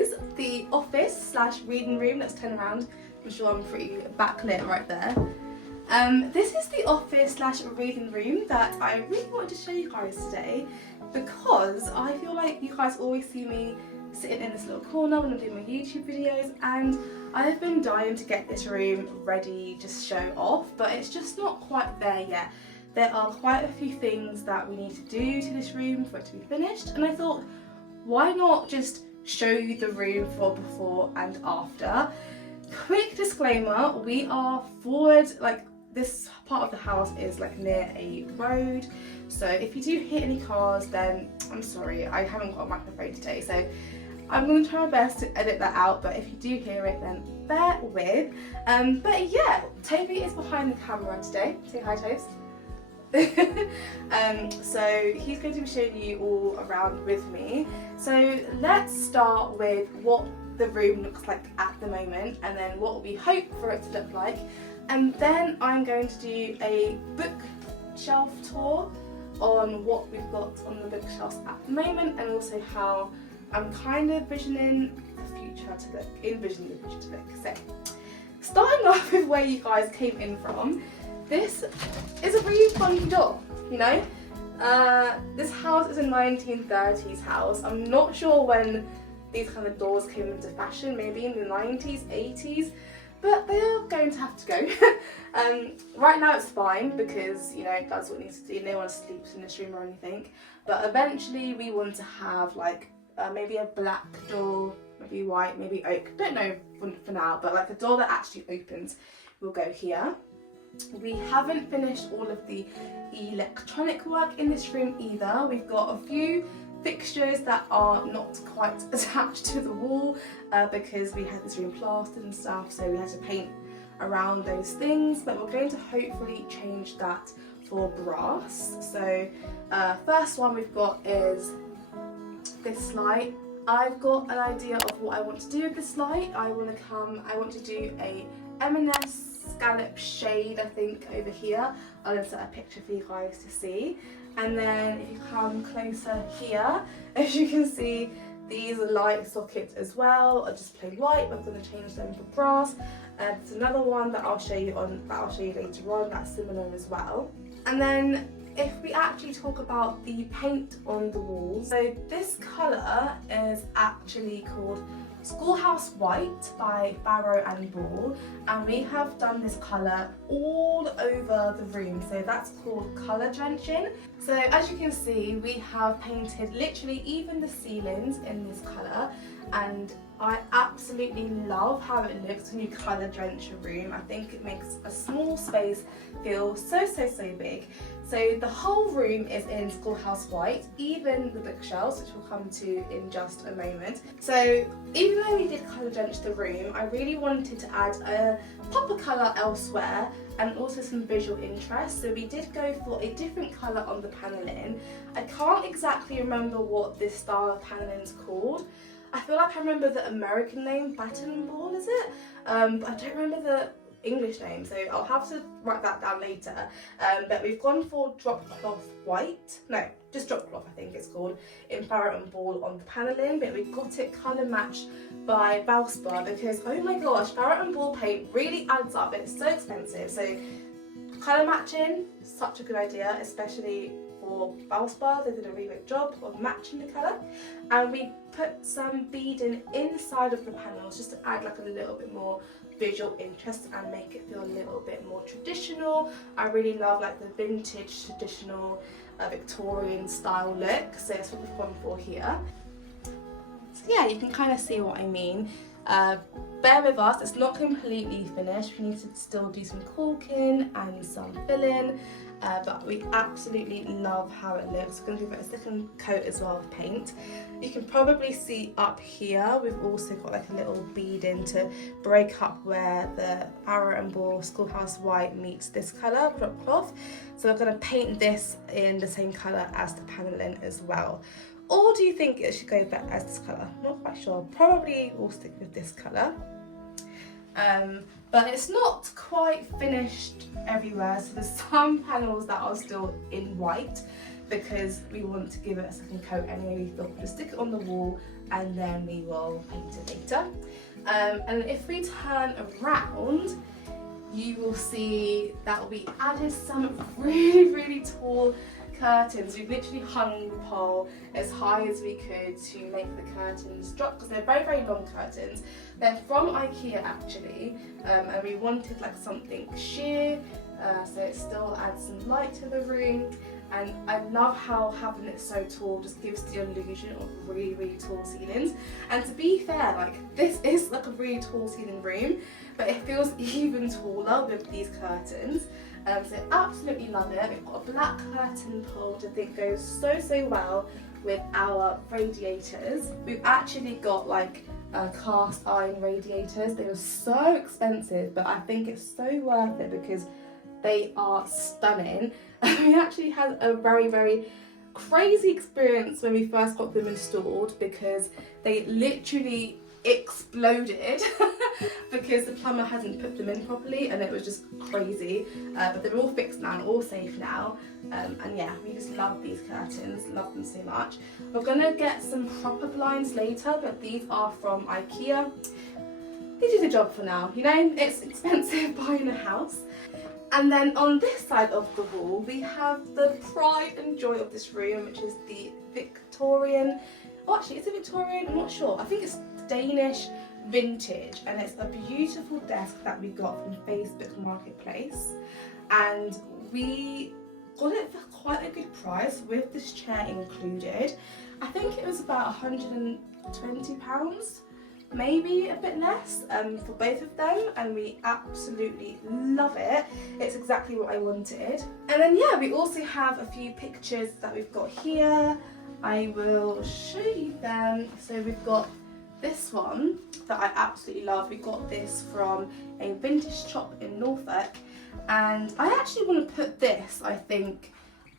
is the office slash reading room. Let's turn around. I'm sure I'm pretty backlit right there. This is the office slash reading room that I really wanted to show you guys today, because I feel like you guys always see me sitting in this little corner when I'm doing my YouTube videos, and I've been dying to get this room ready, just show off, but it's just not quite there yet. There are quite a few things that we need to do to this room for it to be finished, and I thought, why not just show you the room for before and after. Quick disclaimer, we are forward, like this part of the house is like near a road, so if you do hear any cars, then I'm sorry, I haven't got a microphone today, so I'm going to try my best to edit that out, but if you do hear it, then bear with. But yeah, Toby is behind the camera today. Say hi, Toes. So he's going to be showing you all around with me. So let's start with what the room looks like at the moment, and then what we hope for it to look like, and then I'm going to do a bookshelf tour on what we've got on the bookshelves at the moment, and also how I'm kind of envisioning the future to look. So, starting off with where you guys came in from, this is a really funky door, you know? This house is a 1930s house. I'm not sure when these kind of doors came into fashion, maybe in the 90s, 80s, but they are going to have to go. Right now it's fine because, you know, it does what it needs to do. No one sleeps in this room or anything, but eventually we want to have like maybe a black door, maybe white, maybe oak, don't know for now, but like a door that actually opens will go here. We haven't finished all of the electronic work in this room either. We've got a few fixtures that are not quite attached to the wall because we had this room plastered and stuff, so we had to paint around those things, but we're going to hopefully change that for brass. So first one we've got is this light. I've got an idea of what I want to do with this light. I want to do a M&S scallop shade, I think, over here. I'll insert a picture for you guys to see. And then if you come closer here, as you can see, these are light sockets as well, are just plain white, but I'm going to change them for brass. There's another one that I'll show you later on, that's similar as well. And then if we actually talk about the paint on the walls, so this colour is actually called Schoolhouse White by Barrow and Ball, and we have done this colour all over the room, so that's called colour drenching. So as you can see, we have painted literally even the ceilings in this colour, and I absolutely love how it looks when you colour drench a room. I think it makes a small space feel so big. So the whole room is in Schoolhouse White, even the bookshelves, which we'll come to in just a moment. So even though we did colour drench the room, I really wanted to add a pop of colour elsewhere and also some visual interest. So we did go for a different colour on the panelling. I can't exactly remember what this style of panelling is called. I feel like I remember the American name, Batten and Ball, is it? But I don't remember the English name, so I'll have to write that down later. But we've gone for drop cloth white, no, just drop cloth I think it's called, in Barrow and Ball on the panelling, but we've got it colour matched by Valspar because, oh my gosh, Barrow and Ball paint really adds up, it's so expensive. So colour matching, such a good idea, especially for Valspar. They did a really good job of matching the colour, and we put some beading inside of the panels just to add like a little bit more visual interest and make it feel a little bit more traditional. I really love like the vintage traditional Victorian style look, so that's what we've gone for here. So yeah, you can kind of see what I mean. Bear with us, it's not completely finished. We need to still do some caulking and some filling, but we absolutely love how it looks. We're going to give it a second coat as well of paint. You can probably see up here, we've also got like a little bead in to break up where the Barrow and Ball Schoolhouse White meets this colour, drop cloth. So we're going to paint this in the same colour as the panelling as well. Or do you think it should go back as this colour? Not quite sure. Probably we'll stick with this colour. But it's not quite finished everywhere, so there's some panels that are still in white because we want to give it a second coat anyway. We thought we'll just stick it on the wall, and then we will paint it later. And if we turn around, you will see that we added some really tall curtains. We've literally hung the pole as high as we could to make the curtains drop, because they're very long curtains. They're from IKEA actually, and we wanted like something sheer, so it still adds some light to the room. And I love how having it so tall just gives the illusion of really tall ceilings. And to be fair, like this is like a really tall ceiling room, but it feels even taller with these curtains. So absolutely love it. We've got a black curtain pole which I think goes so well with our radiators. We've actually got like cast iron radiators. They were so expensive, but I think it's so worth it because they are stunning. We actually had a very crazy experience when we first got them installed, because they literally exploded because the plumber hadn't put them in properly, and it was just crazy. But they're all fixed now and all safe now. And yeah, we just love these curtains, love them so much. We're gonna get some proper blinds later, but these are from IKEA. They do the job for now, you know, it's expensive buying a house. And then on this side of the wall, we have the pride and joy of this room, which is the Victorian, oh actually, is it Victorian? I'm not sure. I think it's Danish vintage, and it's a beautiful desk that we got from Facebook Marketplace. And we got it for quite a good price with this chair included. I think it was about £120. Maybe a bit less for both of them, and we absolutely love it. It's exactly what I wanted. And then yeah, we also have a few pictures that we've got here. I will show you them. So we've got this one that I absolutely love. We got this from a vintage shop in Norfolk, and I actually want to put this, I think,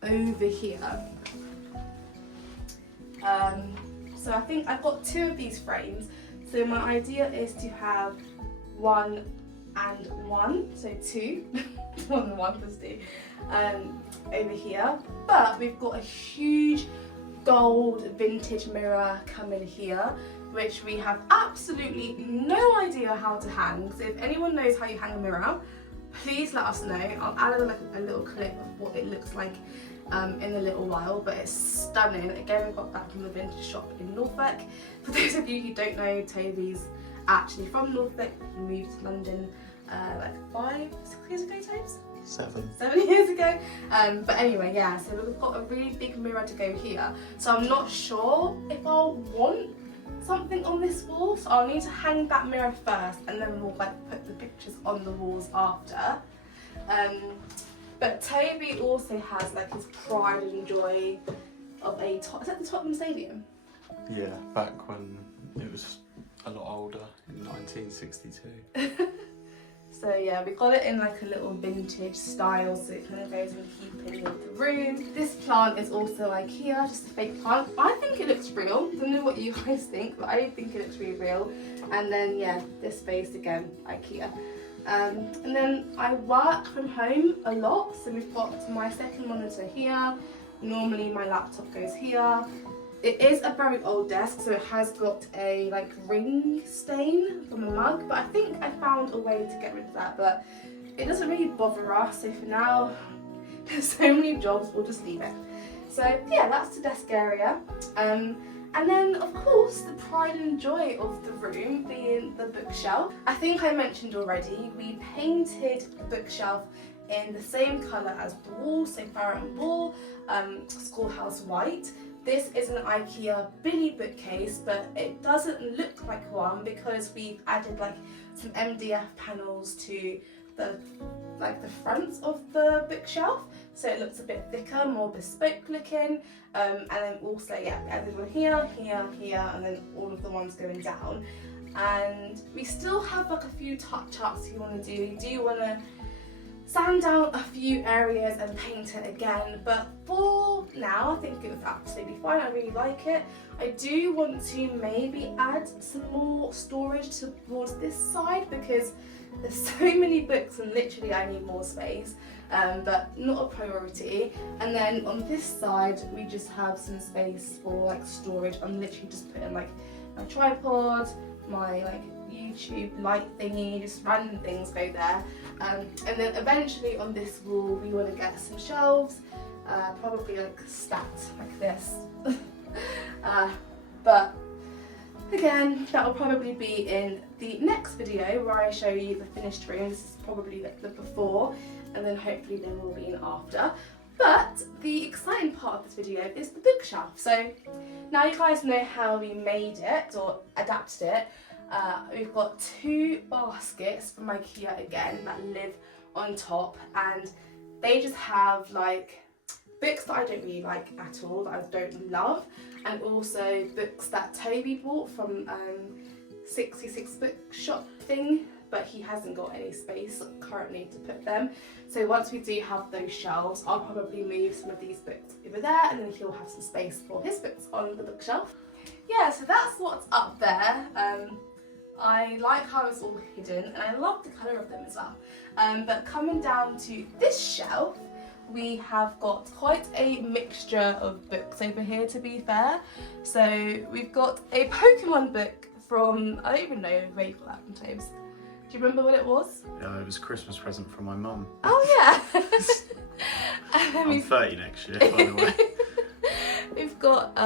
over here. So I think I've got two of these frames. So my idea is to have 1 and 1, so 2, 1 and 1 plus 2, over here. But we've got a huge gold vintage mirror coming here, which we have absolutely no idea how to hang. So if anyone knows how you hang a mirror, please let us know. I'll add a little clip of what it looks like in a little while, but it's stunning. Again, we got that from the vintage shop in Norfolk. For those of you who don't know, Toby's actually from Norfolk. He moved to London like 5-6 years ago, Tobes? 7 years ago. But anyway, yeah, so we've got a really big mirror to go here. So I'm not sure if I'll want something on this wall, so I'll need to hang that mirror first, and then we'll like put the pictures on the walls after. But Toby also has like his pride and joy of is that the Tottenham Stadium? Yeah, back when it was a lot older, in 1962. So yeah, we got it in like a little vintage style, so it kind of goes in keeping with the room. This plant is also IKEA, just a fake plant. I think it looks real. I don't know what you guys think, but I think it looks really real. And then yeah, this space again, IKEA. And then I work from home a lot, so we've got my second monitor here. Normally my laptop goes here. It is a very old desk, so it has got a like ring stain from a mug, but I think I found a way to get rid of that, but it doesn't really bother us, so for now there's so many jobs, we'll just leave it. So yeah, that's the desk area. And then of course the pride and joy of the room being the bookshelf. I think I mentioned already, we painted the bookshelf in the same colour as the wall, so Barrett and Ball, Schoolhouse White. This is an IKEA Billy bookcase, but it doesn't look like one because we've added like some MDF panels to the fronts of the bookshelf, so it looks a bit thicker, more bespoke looking. And then also yeah, added one here, and then all of the ones going down. And we still have like a few touch-ups we want to do. We do want to sand down a few areas and paint it again, but for now I think it was absolutely fine. I really like it. I do want to maybe add some more storage towards this side because there's so many books and literally I need more space, but not a priority. And then on this side we just have some space for like storage. I'm literally just putting like my tripod, my like YouTube light thingy, just random things go there. And then eventually on this wall we want to get some shelves, probably like stacked like this. But again, that will probably be in the next video where I show you the finished room. This is probably like the before, and then hopefully there will be an after. But the exciting part of this video is the bookshelf. So now you guys know how we made it or adapted it. We've got 2 baskets from IKEA again that live on top, and they just have like books that I don't really like at all, that I don't love, and also books that Toby bought from 66 bookshop thing, but he hasn't got any space currently to put them. So once we do have those shelves, I'll probably move some of these books over there, and then he'll have some space for his books on the bookshelf. Yeah, so that's what's up there. I like how it's all hidden, and I love the colour of them as well. But coming down to this shelf, we have got quite a mixture of books over here, to be fair. So we've got a Pokemon book from, I don't even know where you got that from, Tobes. Do you remember what it was? Yeah, it was a Christmas present from my mum. Oh yeah! I'm 30 next year, by the way. We've got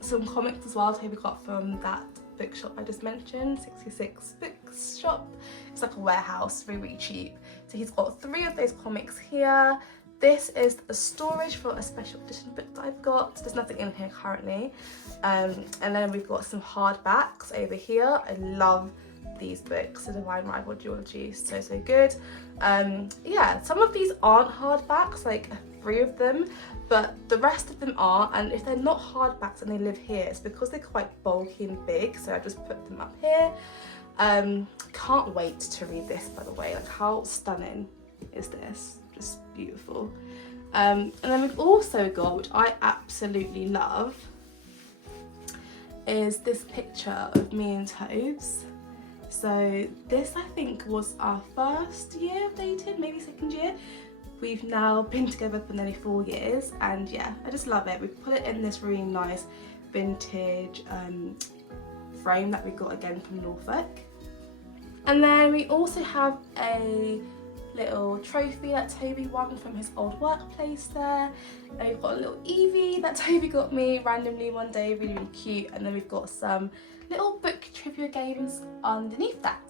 some comics as well Toby got from that bookshop I just mentioned, 66 bookshop. It's like a warehouse, really, really cheap. So he's got 3 of those comics here. This is a storage for a special edition book that I've got. There's nothing in here currently. And then we've got some hardbacks over here. I love these books, The Divine Rival Duology, so good. Yeah, some of these aren't hardbacks, like 3 of them, but the rest of them are, and if they're not hardbacks and they live here, it's because they're quite bulky and big, so I just put them up here. Can't wait to read this, by the way. Like, how stunning is this? Just beautiful. And then we've also got, which I absolutely love, is this picture of me and Tobes. So this, I think, was our first year of dating, maybe second year. We've now been together for nearly 4 years, and yeah, I just love it. We've put it in this really nice vintage frame that we got again from Norfolk. And then we also have a little trophy that Toby won from his old workplace there. And we've got a little Eevee that Toby got me randomly one day, really, really cute. And then we've got some little book trivia games underneath that.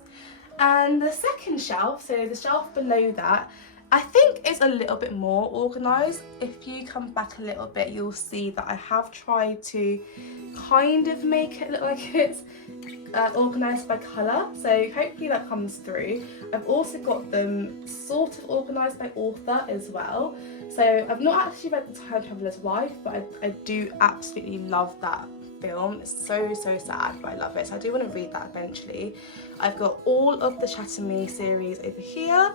And the second shelf, so the shelf below that, I think it's a little bit more organised. If you come back a little bit, you'll see that I have tried to kind of make it look like it's organised by colour, so hopefully that comes through. I've also got them sort of organised by author as well. So I've not actually read The Time Traveller's Wife, but I do absolutely love that film. It's so sad, but I love it, so I do want to read that eventually. I've got all of the Shatter Me series over here.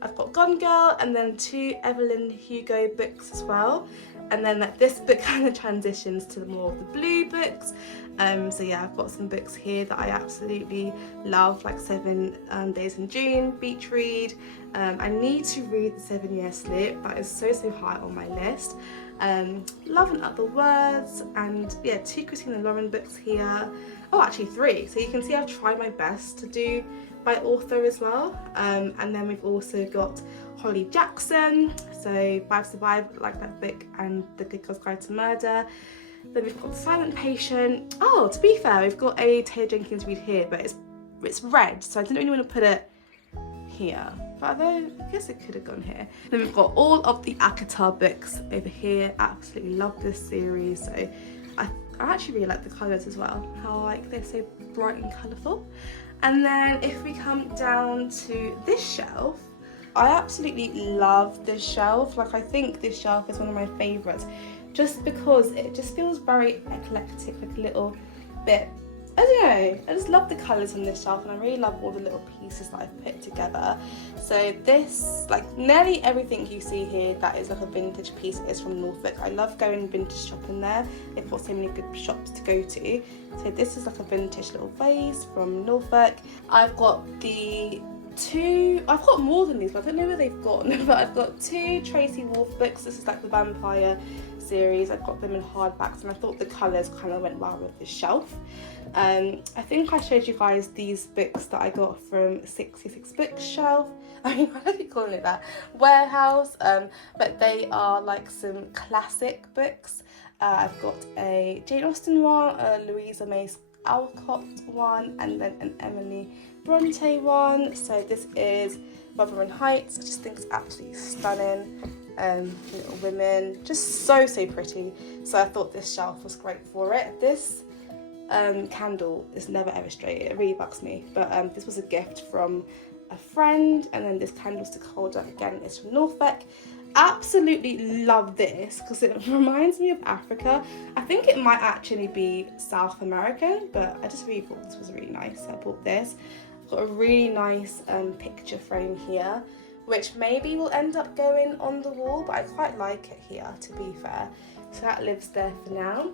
I've got Gone Girl, and then 2 Evelyn Hugo books as well. And then like this book kind of transitions to more of the blue books. So yeah, I've got some books here that I absolutely love, like 7 Days in June, Beach Read. I need to read The 7 Year Slip, that is so high on my list. Love and Other Words, and yeah, 2 Christina Lauren books here. Oh, actually 3. So you can see I've tried my best to do by author as well. And then we've also got Holly Jackson, so Five Survive, like that book, and The Good Girl's Guide to Murder. Then we've got Silent Patient. Oh, to be fair, we've got a Taylor Jenkins read here, but it's red, so I didn't really want to put it here. But I guess it could have gone here. Then we've got all of the ACOTAR books over here. Absolutely love this series. So I actually really like the colours as well. How like they're so bright and colourful. And then if we come down to this shelf, I absolutely love this shelf. Like, I think this shelf is one of my favourites, just because it just feels very eclectic, like a little bit, I don't know, I just love the colours on this shelf, and I really love all the little pieces that I've put together. So this, like nearly everything you see here that is like a vintage piece is from Norfolk. I love going vintage shopping there. They've got so many good shops to go to. So this is like a vintage little vase from Norfolk. I've got the I've got more than these, but I don't know where they've gone, but I've got 2 Tracy Wolf books. This is like the vampire series. I've got them in hardbacks, and I thought the colours kind of went well with this shelf. I think I showed you guys these books that I got from 66 Bookshelf. I mean, why do I keep calling it that? Warehouse, but they are like some classic books. I've got a Jane Austen one, a Louisa May Alcott one, and then an Emily Bronte one. So this is Wuthering Heights. I just think it's absolutely stunning. Little Women, just so pretty. So I thought this shelf was great for it. This candle is never ever straight. It really bugs me. But this was a gift from a friend, and then this candlestick holder again is from Norfolk. Absolutely love this because it reminds me of Africa. I think it might actually be South American, but I just really thought this was really nice, so I bought this. I've got a really nice picture frame here, which maybe will end up going on the wall, but I quite like it here, to be fair. So that lives there for now.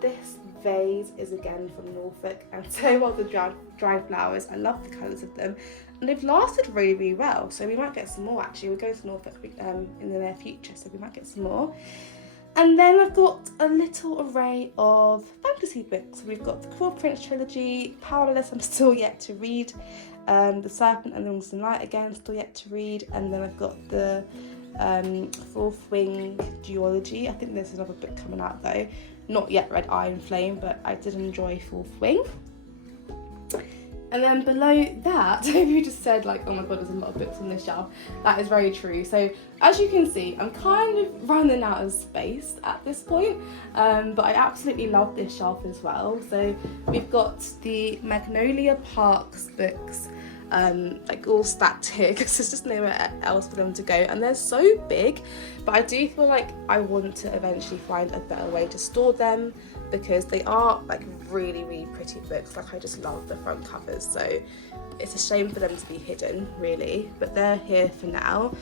This vase is again from Norfolk, and so are the dried flowers. I love the colours of them, and they've lasted really well, so we might get some more actually. We're going to Norfolk in the near future, so we might get some more. And then I've got a little array of fantasy books. We've got the Cruel Prince trilogy, Powerless, I'm still yet to read, The Serpent and the Wings of Night, again still yet to read, and then I've got the Fourth Wing duology. I think there's another book coming out though. Not yet read Iron Flame, but I did enjoy Fourth Wing. And then below that, you just said like, oh my god, there's a lot of books on this shelf. That is very true. So as you can see, I'm kind of running out of space at this point, but I absolutely love this shelf as well. So we've got the Magnolia Parks books, like all stacked here because there's just nowhere else for them to go, and they're so big, but I do feel like I want to eventually find a better way to store them because they are like really pretty books. Like I just love the front covers, so it's a shame for them to be hidden really, but they're here for now.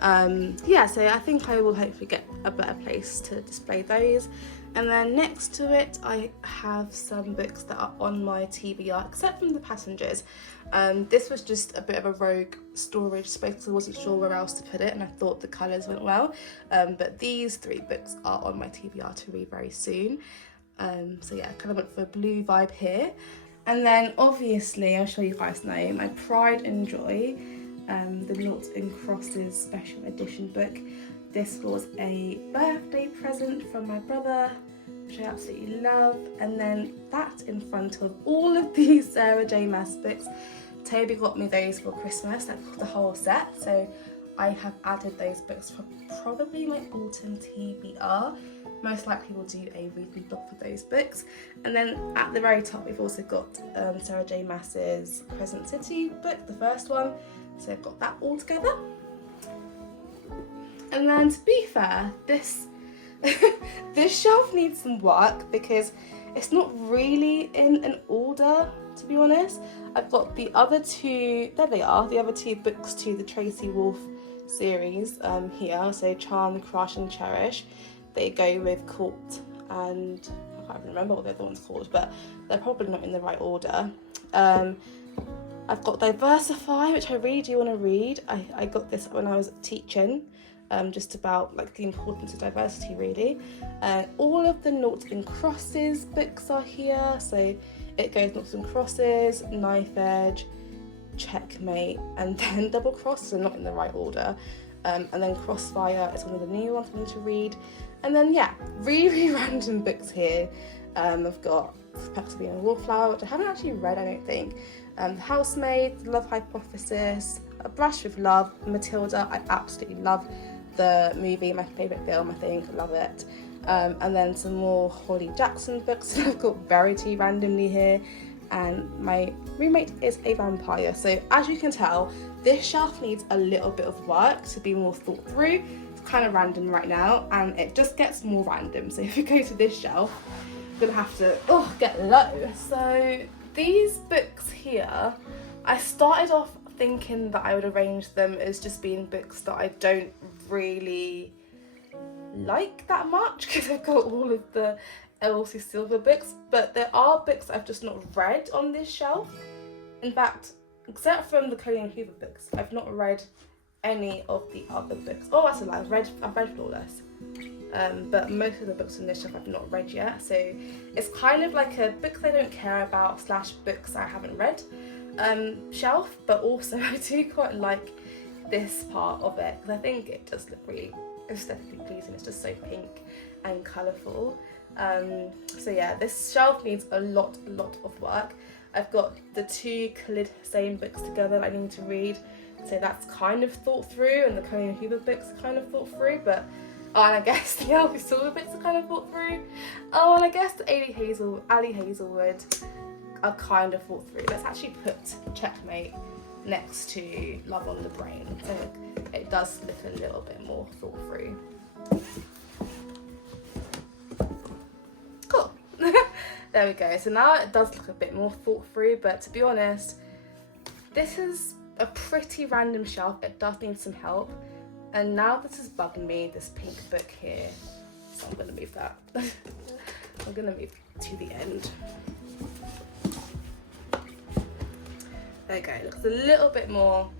Yeah, so I think I will hopefully get a better place to display those. And then next to it I have some books that are on my TBR, except from the Passengers. This was just a bit of a rogue storage space because I wasn't sure where else to put it, and I thought the colours went well. But these 3 books are on my TBR to read very soon. So yeah, I kind of went for a blue vibe here. And then obviously, I'll show you guys now, my Pride and Joy, the Noughts and Crosses special edition book. This was a birthday present from my brother, which I absolutely love. And then that in front of all of these Sarah J Maas books. Toby got me those for Christmas, like the whole set. So I have added those books for probably my autumn TBR. Most likely we'll do a weekly book for those books. And then at the very top we've also got Sarah J Maas's Crescent City book, the first one. So I've got that all together. And then to be fair, this this shelf needs some work because it's not really in an order, to be honest. I've got the other 2, there they are, the other 2 books to the Tracy Wolf series here. So Charm, Crush and Cherish. They go with Court and I can't remember what the other one's called, but they're probably not in the right order. I've got Diversify, which I really do want to read. I got this when I was teaching, just about like the importance of diversity really. All of the Noughts and Crosses books are here. So it goes Noughts and Crosses, Knife Edge, Checkmate, and then Double Cross, so not in the right order. And then Crossfire is one of the new ones I need to read. And then yeah, really random books here. I've got Perhaps-Being a Wallflower, which I haven't actually read, I don't think. The Housemaid, The Love Hypothesis, A Brush with Love, Matilda. I absolutely love the movie, my favourite film, I think, love it. And then some more Holly Jackson books I've got Verity randomly here. And my roommate is a vampire. So as you can tell, this shelf needs a little bit of work to be more thought through. It's kind of random right now, and it just gets more random. So if you go to this shelf, you're gonna have to get low. So these books here, I started off thinking that I would arrange them as just being books that I don't really like that much because I've got all of the Elsie Silver books, but there are books I've just not read on this shelf. In fact, except from the Colleen Hoover books, I've not read any of the other books. Oh, that's a lie. I've read Flawless. But most of the books on this shelf I've not read yet. So it's kind of like a books I don't care about / books I haven't read shelf. But also I do quite like this part of it because I think it does look really aesthetically pleasing. It's just so pink and colourful. So yeah, this shelf needs a lot of work. I've got the 2 Khalid Hussain books together that I need to read, so that's kind of thought through, and the Colleen Hoover books are kind of thought through, but and I guess the Albie Silver books are kind of thought through. Oh, and I guess the Ali Hazelwood are kind of thought through. Let's actually put Checkmate next to Love on the Brain, so it does look a little bit more thought through. Cool. There we go. So now it does look a bit more thought through, but to be honest, this is a pretty random shelf. It does need some help. And now this is bugging me, this pink book here. So I'm going to move that. I'm going to move to the end. There we go. It looks a little bit more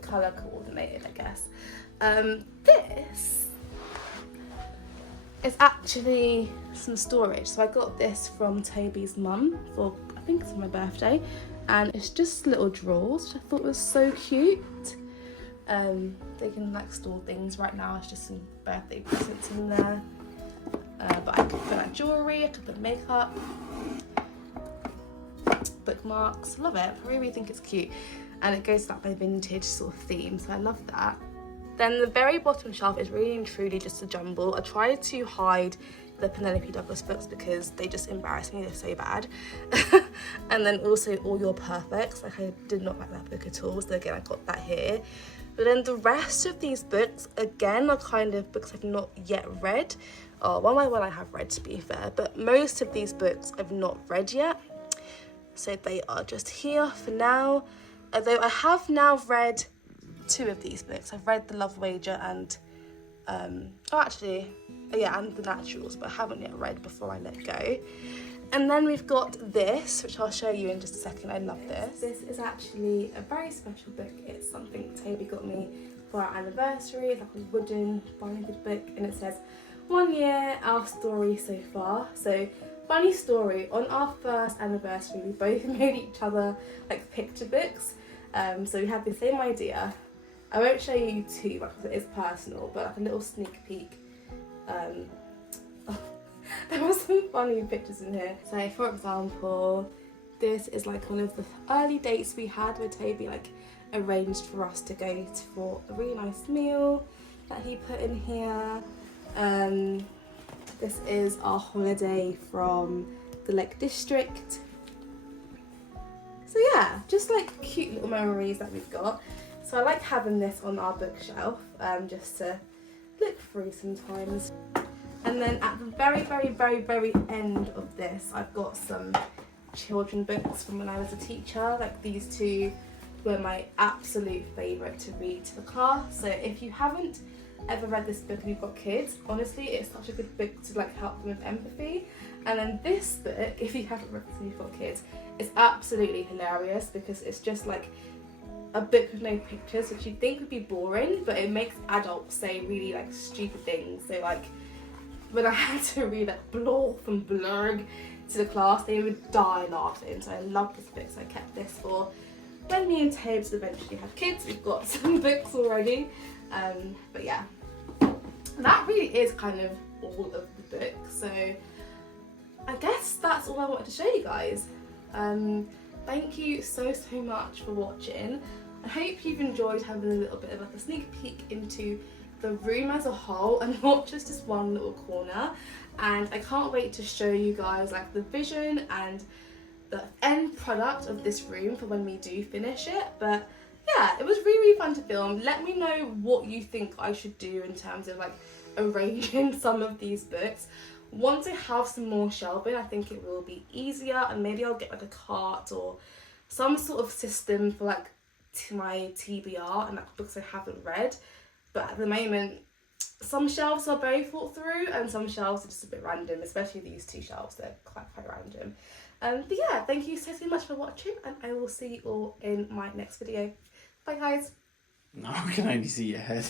colour coordinated, I guess. This is actually some storage. So I got this from Toby's mum for, I think it's for my birthday, and it's just little drawers, which I thought was so cute. They can like store things. Right now it's just some birthday presents in there, but I could put like jewellery, I could put makeup, bookmarks. Love it. I really think it's cute, and it goes like my vintage sort of theme, so I love that. Then the very bottom shelf is really and truly just a jumble. I tried to hide the Penelope Douglas books because they just embarrass me, they're so bad. And then also All Your Perfects, like I did not like that book at all, so again I got that here. But then the rest of these books, again, are kind of books I've not yet read. Oh, one by one I have read, to be fair, but most of these books I've not read yet. So they are just here for now. Although I have now read 2 of these books. I've read The Love Wager and, and The Naturals, but I haven't yet read Before I Let Go. And then we've got this, which I'll show you in just a second. I love this. This is actually a very special book. It's something Toby got me for our anniversary. It's like a wooden binded book, and it says 1 year, our story so far. So funny story, on our first anniversary we both made each other like picture books. So we had the same idea. I won't show you 2 because it is personal, but like a little sneak peek. There were some funny pictures in here. So for example, this is like one of the early dates we had where Toby like arranged for us to go for a really nice meal that he put in here. This is our holiday from the Lake District. So yeah, just like cute little memories that we've got. So I like having this on our bookshelf, just to look through sometimes. And then at the very end of this, I've got some children books from when I was a teacher. Like these 2 were my absolute favourite to read to the class. So if you haven't ever read this book and you've got kids, honestly, it's such a good book to like help them with empathy. And then this book, if you haven't read this and you've got kids, is absolutely hilarious because it's just like a book with no pictures, which you'd think would be boring, but it makes adults say really like stupid things. So like when I had to read like Blorf and Blurg to the class, they would die laughing. So I love this book, so I kept this for when me and Tabes eventually have kids. We've got some books already. But yeah, that really is kind of all of the books. So I guess that's all I wanted to show you guys. Thank you so much for watching. I hope you've enjoyed having a little bit of like a sneak peek into the room as a whole and not just this one little corner. And I can't wait to show you guys like the vision and the end product of this room for when we do finish it. But yeah, it was really fun to film. Let me know what you think I should do in terms of like arranging some of these books. Once I have some more shelving, I think it will be easier, and maybe I'll get like a cart or some sort of system for like my TBR and like books I haven't read. But at the moment, some shelves are very thought through and some shelves are just a bit random, especially these two shelves, they're quite random. But yeah, thank you so much for watching, and I will see you all in my next video. Bye guys. No, I can only see your head.